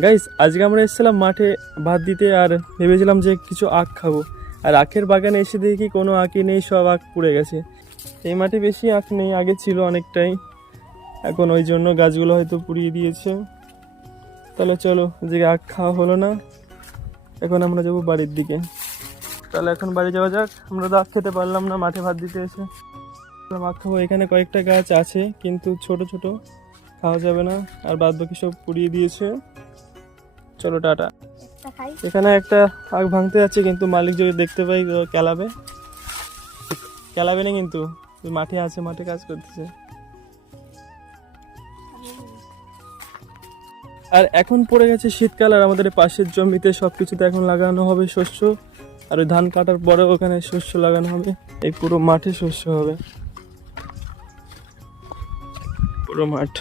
Guys আজকে আমরা এসেছিলাম মাঠে ভাত দিতে, আর ভেবেছিলাম যে কিছু আখ খাবো। আর আখের বাগানে এসে দেখি কোনো আখই নেই, সব আখ পুড়ে গেছে। এই মাঠে বেশি আখ নেই, আগে ছিল অনেকটাই, এখন ওই জন্য গাছগুলো হয়তো পুড়িয়ে দিয়েছে। তাহলে চলো, যে আখ খাওয়া হলো না, এখন আমরা যাবো বাড়ির দিকে। তাহলে এখন বাড়ি যাওয়া যাক। আমরা তো আখ খেতে পারলাম না মাঠে ভাত দিতে এসে। আখ খাবো। এখানে কয়েকটা গাছ আছে কিন্তু ছোট ছোট, খাওয়া যাবে না, আর বাদ বাকি সব পুড়িয়ে দিয়েছে। চলো টাটা। এখানে একটা আগ ভাঙতে যাচ্ছে, কিন্তু মালিক যদি দেখতে পাই তো কেলাবে না, কিন্তু মাঠে আছে, মাঠে কাজ করতেছে। আর এখন পড়ে গেছে শীতকাল, আর আমাদের পাশের জমিতে সবকিছুতে এখন লাগানো হবে শস্য। আর ওই ধান কাটার পরে ওখানে শস্য লাগানো হবে, এই পুরো মাঠে শস্য হবে, পুরো মাঠ।